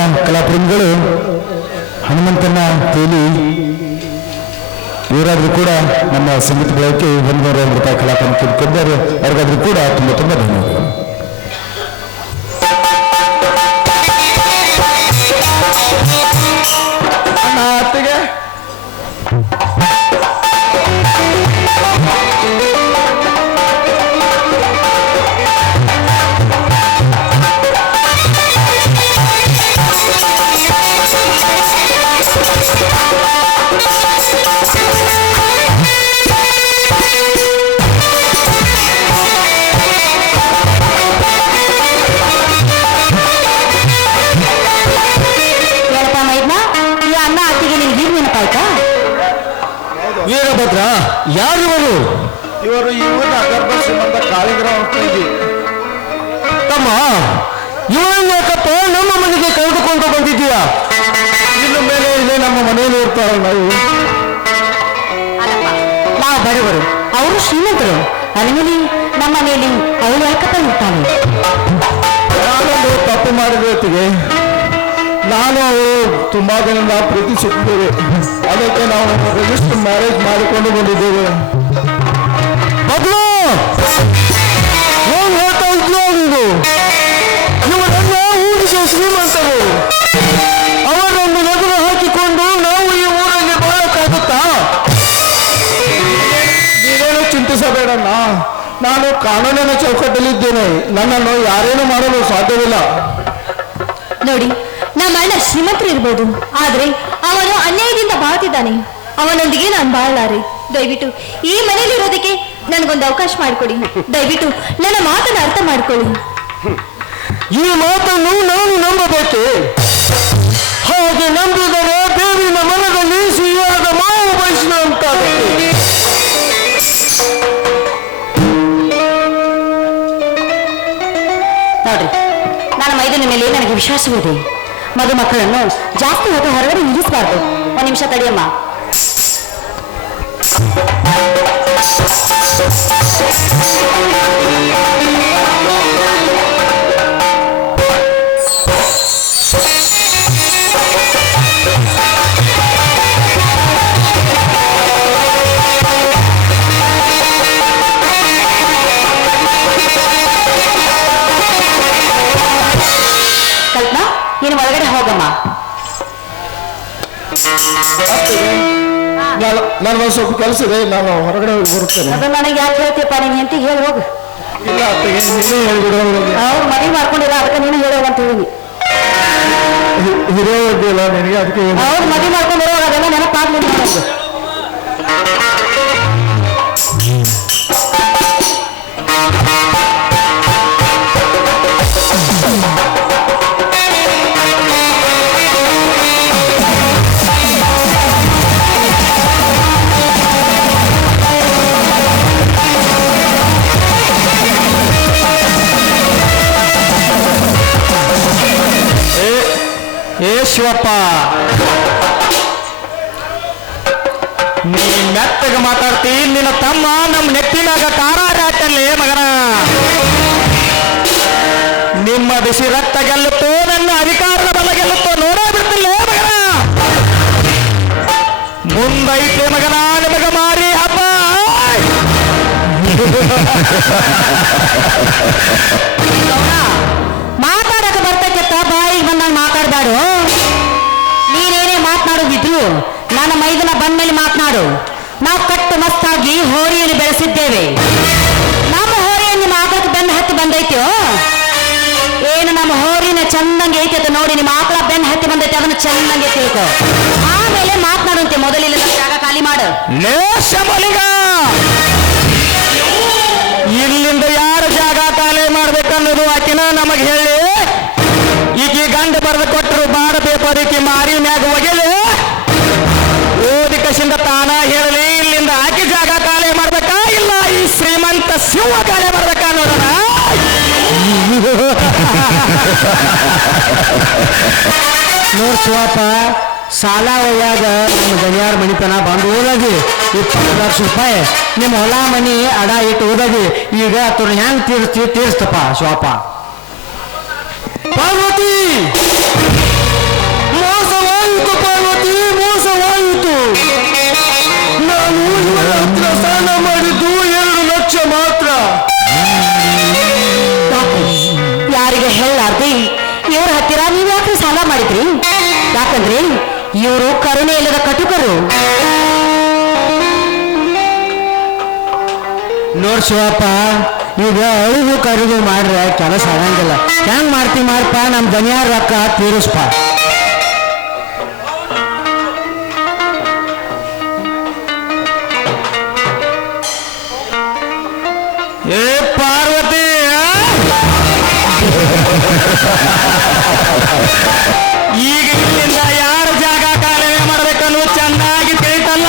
ಆತ್ಮೀಯ ಕಲಾಪ್ರೇಮಿಗಳು, ಹನುಮಂತನ ತೇಲಿ ಇವರಾದ್ರೂ ಕೂಡ ನಮ್ಮ ಸಂಗೀತ ಬಳಕೆ 100 ರೂಪಾಯಿ ಕಲಾಪನ ಕೊಟ್ಟಿದ್ದಾರೆ. ಅವ್ರಿಗಾದ್ರೂ ಕೂಡ ತುಂಬ ತುಂಬ ಧನ್ಯವಾದಗಳು. ವೀರಭದ್ರ, ಯಾರು ಇವರು? ಇವರು ಇವನ ಗರ್ಭ ಶ್ರೀಮಂತ ಕಾಳಿಂಗರಾವ್ ಅಂತ ಇದ್ದೀವಿ. ತಮ್ಮ, ಇವರನ್ನ ಯಾಕಪ್ಪ ನಮ್ಮ ಮನೆಗೆ ಕರೆದುಕೊಂಡು ಬಂದಿದ್ದೀಯಾ? ಇನ್ನು ಮೇಲೆ ಇಲ್ಲೇ ನಮ್ಮ ಮನೆಯಲ್ಲಿ ಇರ್ತಾರ. ನಾವು ಬಡವರು, ಅವರು ಶ್ರೀಮಂತರು. ಅಲ್ಲಿನಲ್ಲಿ ನಮ್ಮ ಮನೆಯಲ್ಲಿ ಅವಳು ಯಾಕಪ್ಪ ಇರ್ತಾನೆ? ನಾನೊಂದು ತಪ್ಪು ಮಾಡಿದ ಹೊತ್ತಿಗೆ ನಾನು ಅವರು ತುಂಬಾ ದಿನದಿಂದ ಪ್ರೀತಿಸುತ್ತಿದ್ದೇವೆ. ಅದಕ್ಕೆ ನಾವು ರಿಜಿಸ್ಟರ್ ಮ್ಯಾರೇಜ್ ಮಾಡಿಕೊಂಡು ಬಂದಿದ್ದೇವೆ. ಮೊದಲು ಏನ್ ಹೇಳ್ತಾ ಇದ್ಯೋ ನೀನು? ಇವರೆಲ್ಲ ಊರಿಗೆ ಶ್ರೀಮಂತರು. ಅವರನ್ನು ನಗರ ಹಾಕಿಕೊಂಡು ನಾವು ಈ ಊರಲ್ಲಿ ಬಾಳಕ್ಕಾಗುತ್ತಾ? ನೀವೇನು ಚಿಂತಿಸಬೇಡಣ್ಣ, ನಾನು ಕಾನೂನಿನ ಚೌಕಟ್ಟಲ್ಲಿದ್ದೇನೆ. ನನ್ನನ್ನು ಯಾರೇನು ಮಾಡಲು ಸಾಧ್ಯವಿಲ್ಲ. ನೋಡಿ, ನಮ್ಮ ಅಣ್ಣ ಶ್ರೀಮಂತರು ಇರ್ಬೋದು, ಆದ್ರೆ ಅವನು ಅನ್ಯಾಯದಿಂದ ಬಾಳ್ತಿದ್ದಾನೆ. ಅವನೊಂದಿಗೆ ನಾನು ಬಾಳಲಾರೆ. ದಯವಿಟ್ಟು ಈ ಮನೆಯಲ್ಲಿ ಇರೋದಕ್ಕೆ ನನಗೊಂದು ಅವಕಾಶ ಮಾಡಿಕೊಡಿ. ದಯವಿಟ್ಟು ನನ್ನ ಮಾತನ್ನು ಅರ್ಥ ಮಾಡಿಕೊಳ್ಳಿ. ಈ ಮಾತನ್ನು ನಾನು ನಂಬಬೇಕೆ? ಹಾಗೆ ನಂಬಿದರೆ ದೇವಿನ ಮನದಲ್ಲಿ ಸಿಹಿಯಾದ ಮಾವು ಬಯಸಿದಂತಾಗುತ್ತೆ. ನೋಡ್ರಿ, ನನ್ನ ಮೈದನ ಮೇಲೆ ನನಗೆ ವಿಶ್ವಾಸವಿದೆ. ಮದುಮಕ್ಕಳನ್ನು ಜಾಸ್ತಿ ಹೊತ್ತು ಹೊರಗಡೆ ನಿಲ್ಲಿಸಬಾರ್ದು. ಒಂದು ನಿಮಿಷ ತಡಿಯಮ್ಮ. ಕಲ್ಪನಾ, ನೀನು ಒಳಗಡೆ ಹೋಗಮ್ಮ. ನಾನು ಸ್ವಲ್ಪ ಕೆಲಸ ಇದೆ, ನಾನು ಹೊರಗಡೆ ಹೋಗಿ ಬರುತ್ತೇನೆ. ಅದು ನನಗೆ ಯಾಕೆ ಹೇಳ್ತೀಯಪ್ಪ? ನೀನು ಹೆಂಡತಿಗೆ ಹೇಳಿ ಹೋಗು. ಇಲ್ಲ ಅತ್ತಿಗೆ, ನೀನೇ ಹೇಳ್ಬಿಡೋ. ಅವ್ರು ಮದುವೆ ಮಾಡ್ಕೊಂಡಿಲ್ಲ, ಅದಕ್ಕೆ ನೀನು ಹೇಳೋಗ ಅಂತ ಹೇಳಿ. ಹಿರಿಯೋದಿಲ್ಲ ನಿನಗೆ, ಅದಕ್ಕೆ ಅವ್ರು ಮದುವೆ ಮಾಡ್ಕೊಂಡಿರೋ ಅದೆಲ್ಲ ನೆನಪಾಗ್ಲಿಲ್ಲ ನನಗೆ. ಏ ಶಿವಪ್ಪ, ನೀ ಮೆತ್ತಗೆ ಮಾತಾಡ್ತಿ. ನಿನ್ನ ತಮ್ಮ ನಮ್ಮ ನೆತ್ತಿನಾಗ ಕಾರಾಟಲ್ಲೇ ಮಗನ. ನಿಮ್ಮ ಬಿಸಿ ರಕ್ತ ಗೆಲ್ಲುತ್ತೋ, ನನ್ನ ಅಧಿಕಾರದ ಬಲ ಗೆಲ್ಲುತ್ತೋ ನೋಡೇ ಬಿಡ್ತಿಲ್ಲ ಮಗನ. ಮುಂದೈತೆ ಮಗನ ನಿಮಗ ಮಾರಿ ಹಬ್ಬ. ಮಾತಾಡಕ್ಕೆ ಬರ್ತೈತೆ, ಬಾಯಿಗೆ ಬಂದಾಗ ಮಾತಾಡ್ಬಾಡು. ನೀನೇನೇ ಮಾತನಾಡೋದಿದ್ರು ನನ್ನ ಮೈದನ ಬಂದ್ಮೇಲೆ ಮಾತನಾಡು. ನಾವು ಕಟ್ಟು ಮಸ್ತಾಗಿ ಹೋರಿಯನ್ನು ಬೆಳೆಸಿದ್ದೇವೆ. ನಮ್ಮ ಹೋರಿಯನ್ನು ನಿಮ್ಮ ಆಕಳಕ್ಕೆ ಬೆನ್ನು ಹತ್ತಿ ಬಂದೈತೋ ಏನು? ನಮ್ಮ ಹೋರಿನ ಚೆನ್ನಾಗಿ ಐತೆ ಅಂತ ನೋಡಿ ನಿಮ್ಮ ಆಕಳ ಬೆನ್ನು ಹತ್ತಿ ಬಂದೈತೆ, ಅದನ್ನು ಚೆನ್ನಾಗಿ ತಿಳ್ಕೊ. ಆಮೇಲೆ ಮಾತನಾಡುವಂತೆ. ಮೊದಲಿಲ್ಲ ಜಾಗ ಖಾಲಿ ಮಾಡು. ಇಲ್ಲಿಂದ ಯಾರು ಜಾಗ ಖಾಲಿ ಮಾಡ್ಬೇಕನ್ನೋದು ಆಕಿನ ನಮಗೆ ಹೇಳಿ. ಈಕಿ ಗಂಡ ಬರೆದು ಕೊಟ್ಟರು ಬಾರ ಪೇಪರ್ ಈಕಿ ಮಾರಿ ಮ್ಯಾಗ ಒಗೆದು ಓದಿ ಕಸಿಂದ ತಾನ ಹೇಳಲಿ. ಇಲ್ಲಿಂದ ಆಕಿ ಜಾಗ ಖಾಲಿ ಮಾಡ್ಬೇಕಾ ಇಲ್ಲ ಈ ಶ್ರೀಮಂತ ಶಿವ ಖಾಲಿ ಮಾಡ್ಬೇಕಾ ನೋಡೋಣ. ನೋಡ್ ಶಿವಪ್ಪ, ಸಾಲ ಒಯ್ಯಾಗ ನಮ್ಮ ಗಣ್ಯಾರ ಮಣಿತನ ಬಂದು ಓದದಿ 20 ಲಕ್ಷ ರೂಪಾಯಿ ನಿಮ್ಮ ಹೊಲ ಮನಿ ಅಡ ಇಟ್ಟು ಓದದಿ. ಈಗ ಅದ್ರ ಹೆಂಗ್ ತೀರಿಸ್ತಪ್ಪ ಶಿವಪ್ಪ? ಪಾರ್ವತಿ ಇವರು ಕರುಣೆ ಇಲ್ಲದ ಕಟುಕರು. ನೋಡ್ ಶಿವಪ್ಪ, ಈಗ ಅಳಿದು ಕಡಿದು ಮಾಡ್ರೆ ಕೆಲಸ ಆಗಂಗಿಲ್ಲ. ಹೆಂಗ್ ಮಾಡ್ತಿ ಮಾಡ್ಪ, ನಮ್ ದನಿಯಾರ ರೊಕ್ಕ ತೀರಿಸ್ಪ. ಏ ಪಾರ್ವತಿ, ಈಗ ಇಲ್ಲಿಂದ ಯಾರ ಜಾಗ ಕಾಲನೆ ಮಾಡ್ಬೇಕನ್ನು ಚೆನ್ನಾಗಿ ತಿಳಿತಲ್ಲ.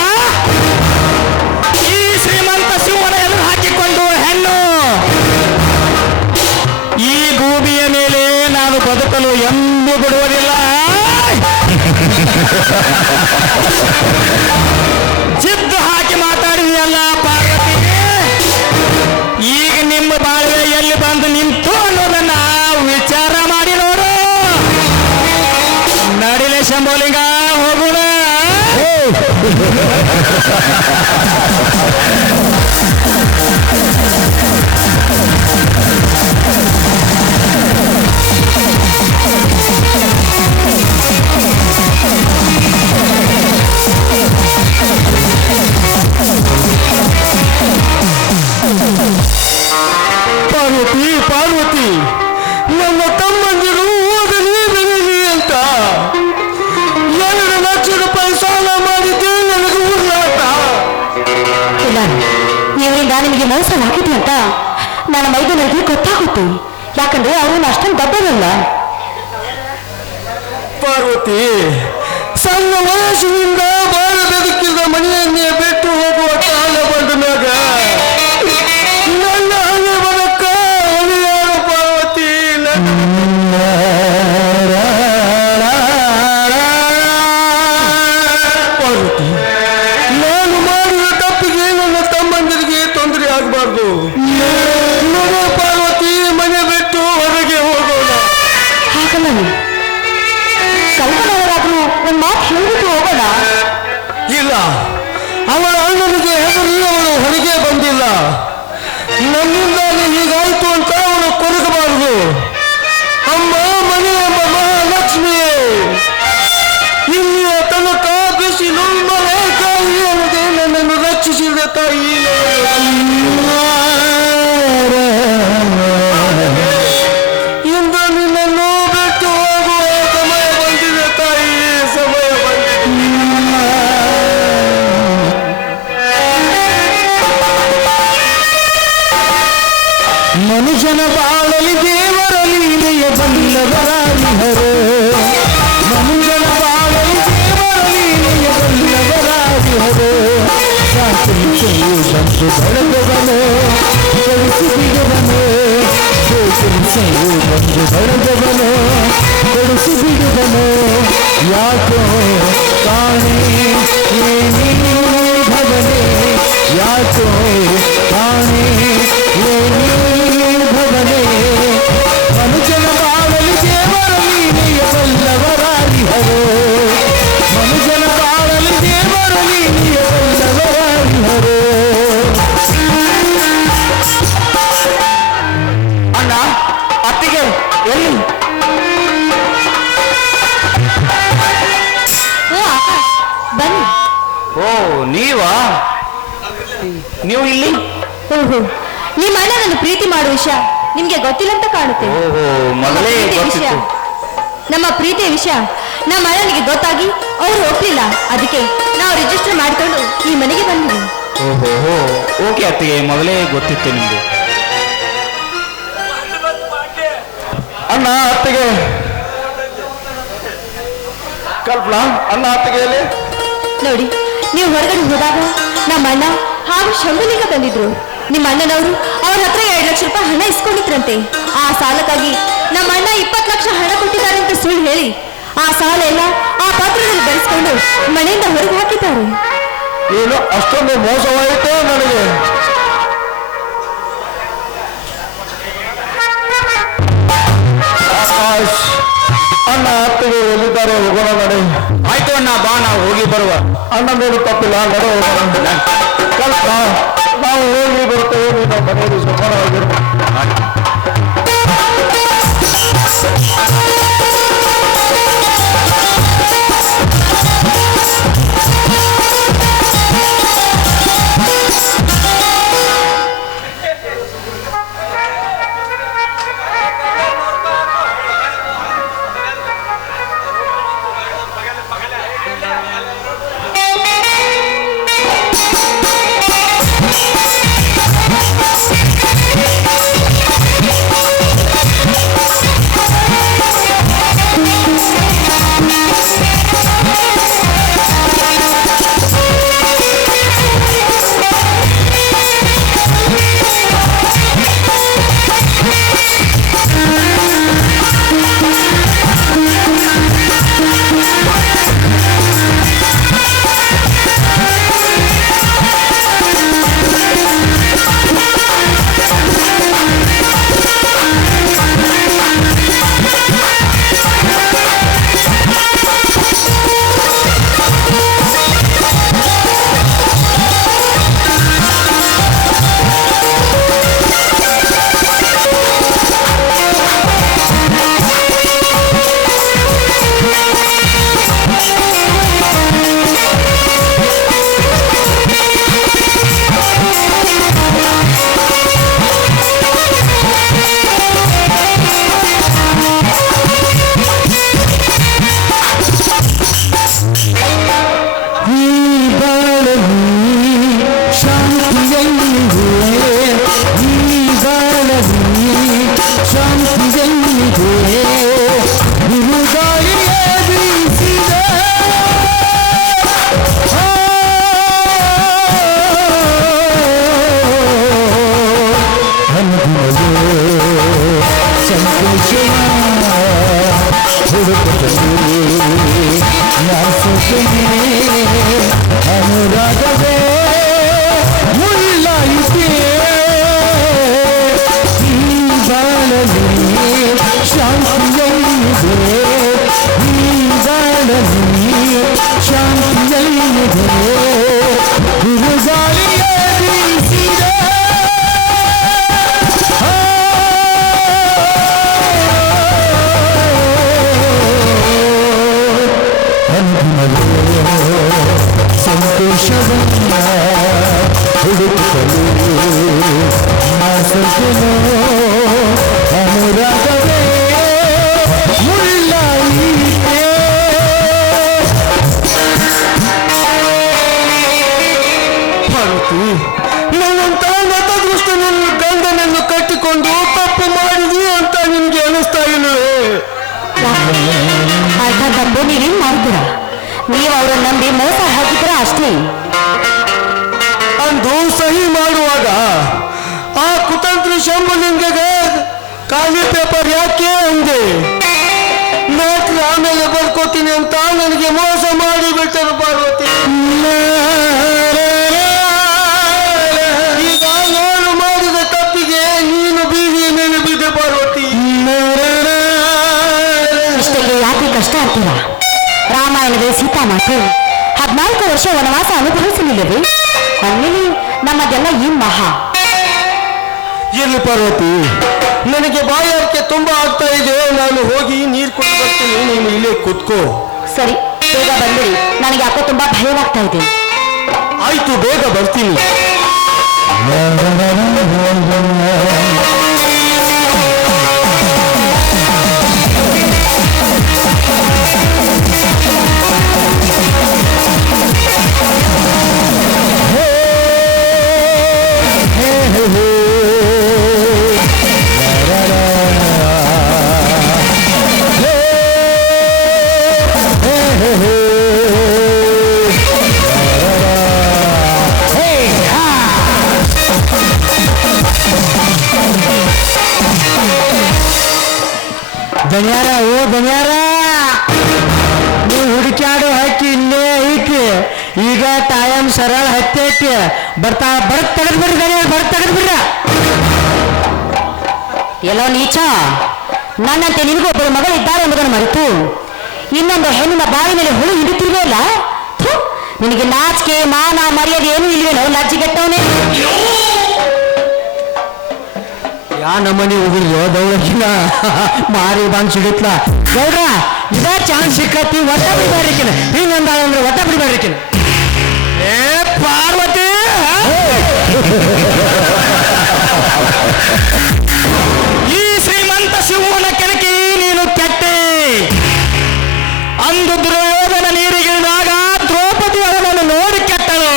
ಈ ಶ್ರೀಮಂತ ಶಿವನ ಎದುರು ಹಾಕಿಕೊಂಡು ಹೆಣ್ಣು ಈ ಭೂಮಿಯ ಮೇಲೆ ನಾನು ಬದುಕಲು ಎಂದೂ ಬಿಡುವುದಿಲ್ಲ. ಜಿದ್ದು ಹಾಕಿ ಮಾತಾಡಿದೆಯಲ್ಲ ಪಾರ್ವತಿ, ಈಗ ನಿಮ್ಮ ಬಾಳ್ವೆ ಎಲ್ಲಿ ಬಂದು ನಿಂತು ಅನ್ನೋದನ್ನ ವಿಚಾರ ಮಾಡಿ ನೋಡು. ನಡಿಲೆ ಶಂಭೋಲಿಂಗ, ಹೋಗೋಣ. ಪಾರ್ವತಿ, ಪಾರ್ವತಿ, ನನ್ನ ತಮ್ಮಂದಿರು ಓದಲಿ ಬೆಳಲಿ ಅಂತ 2 ಲಕ್ಷ ರೂಪಾಯಿ ಸಾಲ ಮಾಡಿದ್ದೆ, ನನಗೆ ಉರ್ಲಾಟ. ಇಲ್ಲ, ಇವರಿಂದ ನಿಮಗೆ ಮೋಸ ಹಾಕಿದೆ ಅಂತ ನನ್ನ ಮೈದನಿಗೆ ಗೊತ್ತಾಗುತ್ತೆ. ಯಾಕಂದ್ರೆ ಅವನು ಅಷ್ಟೊಂದು ದೊಡ್ಡದಲ್ಲ. ಪಾರ್ವತಿ, ಸಣ್ಣ ವಯಸ್ಸಿನಿಂದ ಬಾಳ ಬದುಕಿದ ಮನೆಯನ್ನೇ ಬಿಟ್ಟು ಹೋಗುವ ಕಾಲ ಬಂದ ಮ್ಯಾಗ ನನ್ನ ಹಣೆ ಬರಕ್ಕ ಅಳಿಯಾರು ಪಾರ್ವತಿ. ಪಾರ್ವತಿ, ನಾನು ಮಾಡಿದ ತಪ್ಪಿಗೆ ನನ್ನ ತಮ್ಮಂದಿರಿಗೆ ತೊಂದರೆ ಆಗಬಾರ್ದು. ನೋಡು ಪಾರ್ವತಿ, ಮನೆ ಬಿಟ್ಟು ಹೊರಗೆ ಹೋಗೋಣ. ಹಾಗಲ್ಲ, ಕಲ್ಪನವರಾದ್ರೂ ಒಂದು ಮಾತು ಹೇಳ್ಬಿಟ್ಟು ಹೋಗೋಣ. ಇಲ್ಲ, ಅವಳ ಅಣ್ಣನಿಗೆ ಹೆದರಿ ಅವಳು ಹೊರಗೆ ಬಂದಿಲ್ಲ. ನನ್ನಿಂದಾಗಿ ಹೀಗಾಯ್ತು ಅಂತ ಅವಳು ಕೊರಗಬಾರದು. ಅಮ್ಮ ಮನೆ ಎಂಬ ಮಹಾಲಕ್ಷ್ಮಿಯೇ, ಇಲ್ಲಿಯ ತನಕ ಬಿಸಿಲು ಮಳೆ ಗಾಳಿ ಅನ್ನದೆ ನನ್ನನ್ನು ರಕ್ಷಿಸಿದ ತಾಯಿ. ಇಂದು ನಿನ್ನನ್ನು ಬಿಟ್ಟು ಹೋಗುವ ಸಮಯ ಬಂದಿದೆ ತಾಯಿ, ಸಮಯ ಬಂದಿದೆ. ಮನುಷ್ಯನ ಬಾಳಲಿ ದೇವರ ಲೀಲೆಯ ಬಲ್ಲವರಾಗಿಹರು. ಮನುಷ್ಯನ ಬಾಳಲಿ ದೇವರ ಲೀಲೆಯ ಬಲ್ಲವರಾಗಿಹರು. ಶಾಸ್ತ್ರೀಯು ಬಂದು ಬೆಳೆದವನು ಕೊಡಿಸಿ ಬಿಡುವನು. ಶಾಸ್ತ್ರೀಯು ಬಂದು ಬೆಳೆದವನು ಕೊಡಿಸಿ ಬಿಡುವನು. ಯಾಕೋ ಕಾಣೆ ಏನೇ ಭವನೆ, ಯಾಕೋ ಕಾಣೆ ಏನೇ ಭವನೆ. ಮನುಷ್ಯನ ಬಾಳಲಿ ದೇವರ ಲೀಲೆಯ ಬಲ್ಲವರಾಗಿಹರು. ಮನುಷ್ಯನ ಬಾಳಲಿ ದೇವರ ಲೀಲೆಯ ಬಲ್ಲವರಾಗಿಹರು. ಅಣ್ಣ, ಅತ್ತಿಗೆ ಎಲ್ಲಿ? ಬನ್ನಿ. ಓ, ನೀವಾ? ನೀವು ಇಲ್ಲಿ? ಓಹೋ, ನಿಮ್ಮ ಅಣ್ಣ ನನ್ನ ಪ್ರೀತಿ ಮಾಡುವ ವಿಷಯ ನಿಮ್ಗೆ ಗೊತ್ತಿಲ್ಲ ಅಂತ ಕಾಣುತ್ತೆ. ಓಹೋ, ಮೊದಲೇ ವಿಷಯ, ನಮ್ಮ ಪ್ರೀತಿಯ ವಿಷಯ ನಮ್ಮ ಅಣ್ಣನಿಗೆ ಗೊತ್ತಾಗಿ ಅವರು ಒಪ್ಪಲಿಲ್ಲ. ಅದಕ್ಕೆ ನಾವು ರಿಜಿಸ್ಟರ್ ಮಾಡಿಕೊಂಡು ಈ ಮನೆಗೆ ಬಂದಿದ್ದೀವಿ. ಓಹೋ, ಓಕೆ ಅತ್ತಿಗೆ, ಮೊದಲೇ ಗೊತ್ತಿತ್ತು ನಿಮ್ಗೆ. ಅಣ್ಣ ಅತ್ತಿಗೆ, ಕಲ್ಪನಾ, ಅಣ್ಣ ಅತ್ತಿಗೆಯಲ್ಲಿ ನೋಡಿ, ನೀವು ಹೊರಗಡೆ ಹೋದಾಗ ನಮ್ಮ ಅಣ್ಣ ಹಾಗೂ ಶಂಭುಲಿಂಗ ಬಂದಿದ್ರು. ನಿಮ್ಮ ಅಣ್ಣನವರು ಅವ್ರ ಹತ್ರ 2 ಲಕ್ಷ ರೂಪಾಯಿ ಹಣ ಇಸ್ಕೊಂಡಿದ್ರಂತೆ. ಆ ಸಾಲಕ್ಕಾಗಿ ನಮ್ಮ ಅಣ್ಣ 20 ಲಕ್ಷ ಹಣ ಕೊಟ್ಟಿದ್ದಾರೆ ಅಂತ ಸುಳ್ಳು ಹೇಳಿ ಆ ಸಾಲ ಎಲ್ಲ ಆ ಪಾತ್ರದಲ್ಲಿ ಬೆಳೆಸ್ಕೊಂಡು ಮನೆಯಿಂದ ಹೊರಗೆ ಹಾಕಿದ್ದಾರೆ. ಏನು ಅಷ್ಟೊಂದು ಮೋಸವಾಯಿತು ನನಗೆ? ಆಕಾಶ್, ಅಣ್ಣ ಅತ್ತಿಗೆ ಎಲ್ಲಿದ್ದಾರೆ? ಹೋಗೋಣ ನಡೆ. ಆಯ್ತು ಅಣ್ಣ, ಬಾ, ನಾವು ಹೋಗಿ ಬರುವ. ಅಣ್ಣನೇನು ತಪ್ಪಿಲ್ಲ, ನಡೆ ಹೋಗೋಣ. ಕಲ್ಪನಾ, ನಾವು ಹೋಗಿ ಬರ್ತೇವೆ, ನೀನು ಮನೆಯಲ್ಲಿ ಸುಖವಾಗಿರ್ಬೇಕು. ಅನುರಾಗವೇ ಮುಳ್ಳಾಯಿತೆ ಈ ಬಾಳಲಿ ಶಾಂತಿಯಲ್ಲಿದೆ ಈ ಬಾಳಲಿ ಶಾಂತಿಯಲ್ಲಿದೆ ಗುರುಗಾಳಿಯೇ ಬೀಸಿದೆ ಸಂತೋಷವನ್ನ ಹುಡುಕಲು ಮಾಸಕನು ಅನುರಾಗವೇ ಮುಳ್ಳಾಯಿತೆ ಪಾರ್ವತಿ, ನನ್ನಂತ ನತದೃಷ್ಟನನ್ನು ಗಂಡನನ್ನು ಕಟ್ಟಿಕೊಂಡು ತಪ್ಪು ಮಾಡಿದ್ವಿ ಅಂತ ನಿಮ್ಗೆ ಅನಿಸ್ತಾ ಇಲ್ಲವೇ? ಆಯ್ತಾ ತಪ್ಪು ನೀವೇನ್ ಮಾಡಿದ್ದೀರ? ನೀವು ಅವ್ರನ್ನ ನಂಬಿ ಮೋಸ ಹಾಕಿದ್ರ ಅಷ್ಟೇ. ಅಂದು ಸಹಿ ಮಾಡುವಾಗ ಆ ಕುತಂತ್ರಿ ಶಂಭುಲಿಂಗಗೆ ಖಾಲಿ ಪೇಪರ್ ಯಾಕೆ ಅಂದೆ? ನೋಟ್ರಿ ಆಮೇಲೆ ಬರ್ಕೋತೀನಿ ಅಂತ ನನಗೆ ಮೋಸ ಮಾಡಿ ಬಿಟ್ಟರು ಪಾರ್ವತಿ. ಈಗ ನಾನು ಮಾಡಿದ ತಪ್ಪಿಗೆ ನೀನು ಬೀದಿಯ ಮೇಲೆ ಬಿದ್ದೆ ಪಾರ್ವತಿ. ಇಷ್ಟೆಲ್ಲ ಯಾಕೆ ಕಷ್ಟ ಆಗ್ತೀರ? ರಾಮಾಯಣದ ಸೀತಾ ಮಾತು 14 ವರ್ಷ ವನವಾಸ ಅನುಭವಿಸಲಿಲ್ಲವೇ? ಆಮೇಲೆ ನಮ್ಮದೆಲ್ಲ ಈ ಮಹಾ. ಇರ್ಲಿ ಪಾರ್ವತಿ, ನನಗೆ ಬಾಯಾರಿಕೆ ತುಂಬಾ ಆಗ್ತಾ ಇದೆ. ನಾನು ಹೋಗಿ ನೀರು ಕೊಟ್ಟು ಬರ್ತೀನಿ, ನೀನು ಇಲ್ಲೇ ಕೂತ್ಕೋ. ಸರಿ, ಬೇಗ ಬಂದ್ಬಿಡಿ. ನನಗೆ ಯಾಕೋ ತುಂಬಾ ಭಯವಾಗ್ತಾ ಇದೆ. ಆಯ್ತು, ಬೇಗ ಬರ್ತೀನಿ. ದನಿಯಾರ, ಓ ದನಿಯಾರ, ನೀವು ಹುಡುಕ್ಯಾಡು ಹಕ್ಕಿ ಇಲ್ಲೇ ಐತಿ. ಈಗ ಟೈಮ್ ಸರಳ ಹತ್ತೈತಿ. ಬರ್ತಾ ಬರತ್ ತೆಗೆದ್ಬಿಡ್ರಿ ದನಿಯಾರ, ಬರತ್ ತೆಗೆದ್ಬಿಡ್ರ. ಎಲ್ಲೋ ನೀಚ, ನನ್ನಂತೆ ನಿನಗೊಬ್ಬರು ಮಗಳಿದ್ದಾರೆ ಎಂಬುದನ್ನು ಮರೆತು ಇನ್ನೊಂದು ಹೆಣ್ಣಿನ ಬಾಯಿ ಮೇಲೆ ಹುಳು ಹಿಡಿತಿರ್ವೇಲ್ಲ. ನಿನಗೆ ನಾಚಿಕೆ ಮಾನ ಮರ್ಯಾದೆ ಏನೂ ಇಲ್ವೇನೋ? ಲಜ್ಜಿಗೆಟ್ಟವನೇ. ಯಾ ನಮ್ಮನಿ ಹೋಗಿಲ್ವೋ ದೌಡಕಿನ ಮಾರಿ ಬಂದ್ ಸಿಡಿತ್ಲ. ಗೌಡ್ರ, ಇದ ಚಾನ್ಸ್ ಸಿಕ್ಕತ್ತಿ, ಒಟ್ಟ ಬಿಡ್ಬೇಡ್ರಿಕಿನ. ಹಿಂಗಂದಾಳ ಅಂದ್ರೆ ಒಟ್ಟ ಬಿಡ್ಬೇಡ್ರಿಕಿನ. ಏ ಪಾರ್ವತಿ, ಈ ಶ್ರೀಮಂತ ಶಿವನ ಕೆಣಕಿ ನೀನು ಕೆಟ್ಟೆ. ಅಂದು ದುರ್ಯೋಧನ ನೀರಿಗಿಳಿದಾಗ ದ್ರೌಪದಿ ಅವನನ್ನು ನೋಡಿ ಕೆಟ್ಟಳು.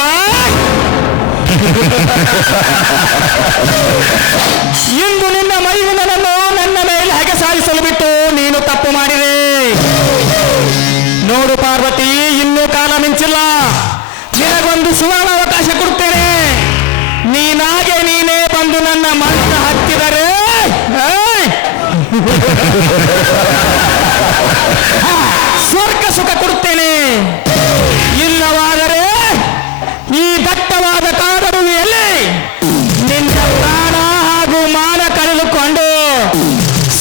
ಇಂದು ನಿನ್ನ ಮೈದುನನ್ನು ನನ್ನ ಮೇಲೆ ಹಾಗೆ ಸಾಧಿಸಲು ಬಿಟ್ಟು ನೀನು ತಪ್ಪು ಮಾಡಿದೆ. ನೋಡು ಪಾರ್ವತಿ, ಇನ್ನೂ ಕಾಲ ಮಿಂಚಿಲ್ಲ. ನಿನಗೊಂದು ಸುವರ್ಣ ಅವಕಾಶ ಕೊಡ್ತೇನೆ. ನೀನಾಗೆ ನೀನೇ ಬಂದು ನನ್ನ ಮಂತ್ರ ಹತ್ತಿದರೆ ಸ್ವರ್ಗ ಸುಖ ಕೊಡುತ್ತೇನೆ. ಇಲ್ಲವಾದರೆ ಈ ದಟ್ಟವಾದ ಕಾಡಭೂಮಿಯಲ್ಲಿ ನಿನ್ನ ಪ್ರಾಣ ಹಾಗೂ ಮಾನ ಕಳೆದುಕೊಂಡು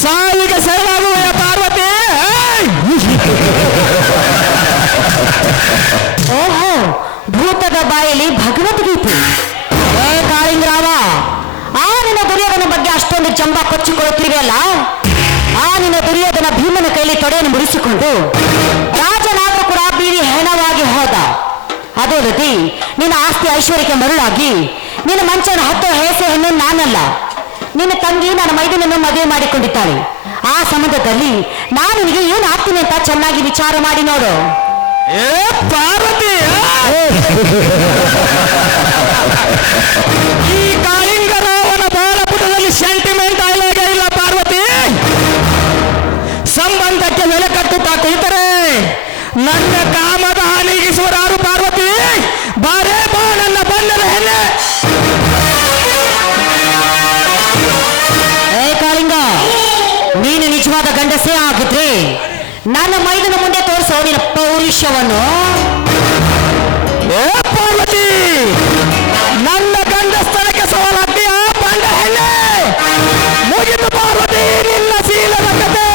ಸಾವಿಗೆ ಶರಣಾಗುವ ಪಾರ್ವತಿ. ಓಹೋ, ಭೂತದ ಬಾಯಲ್ಲಿ ಭಗವದ್ಗೀತೆ. ಏ ಕಾಳಿಂಗರಾವ, ಆ ನಿನ್ನ ದುರ್ಯೋಧನ ಬಗ್ಗೆ ಅಷ್ಟೊಂದು ಜಂಬ ಕೊಚ್ಚಿಕೊಳ್ಳುತ್ತಿರುವೆಯಲ್ಲ. ಆ ನಿನ್ನ ದುರ್ಯೋಧನ ಭೀಮನ ಕೈಲಿ ತೊಡೆಯನ್ನು ಮುರಿಸಿಕೊಂಡು ರಾಜನಾದರೂ ಕೂಡ ಬೀದಿ ಹೆಣವಾಗಿ ಹೋದ. ಅದಲ್ಲದೆ ನಿನ್ನ ಆಸ್ತಿ ಐಶ್ವರ್ಯಕ್ಕೆ ಮರುಳಾಗಿ ನಿನ್ನ ಮಂಚನ ಹತ್ತೋ ಹೇಸೆ ಹೆಣ್ಣು ನಾನಲ್ಲ, ನಿನ್ನ ತಂಗಿ ನನ್ನ ಮೈದನನ್ನು ಮದುವೆ ಮಾಡಿಕೊಂಡಿದ್ದಾಳೆ. ಆ ಸಂಬಂಧದಲ್ಲಿ ನಾನು ನಿನಗೆ ಏನು ಆಗ್ತೀನಿ ಅಂತ ಚೆನ್ನಾಗಿ ವಿಚಾರ ಮಾಡಿ ನೋಡು. ಏ ಪಾರ್ವತಿ, ಈ ಕಾಳಿಂಗರಾವನ ಬಾಲಪುಟದಲ್ಲಿ ಸೆಂಟಿಮೆಂಟ್ ಡೈಲಾಗ್ ಇಲ್ಲ ಪಾರ್ವತಿ. ಸಂಬಂಧಕ್ಕೆ ಬೆಲೆ ಕಟ್ಟುತ್ತಾ ಕುಳಿತರೆ ನನ್ನ ಕಾಮದ ಹಾನಿಗಿಸುವರಾರು ಪಾರ್ವತಿ. ಬಾರೇ ಬಾ ನನ್ನ ಬಣ್ಣದ ಹೆಣ್ಣೆ. ಏ ಕಾಳಿಂಗ, ನೀನು ನಿಜವಾದ ಗಂಡಸೇ ಆಗಿದ್ರೆ ನನ್ನ ಮೈದನ ಮುಂದೆ ತೋರಿಸೋ ನಿನ್ನ ಪೌರುಷವನ್ನು. ಏ ಪಾರ್ವತಿ, ನನ್ನ ಗಂಡ ಸ್ಥಳಕ್ಕೆ ಸವಾಲಾಗ್ತೀಯ ಬಂಡ ಹೆಣ್ಣೆ. ಮುಗಿದು ಪಾರ್ವತಿ ನಿನ್ನ ಶೀಲದ ಕತೆ.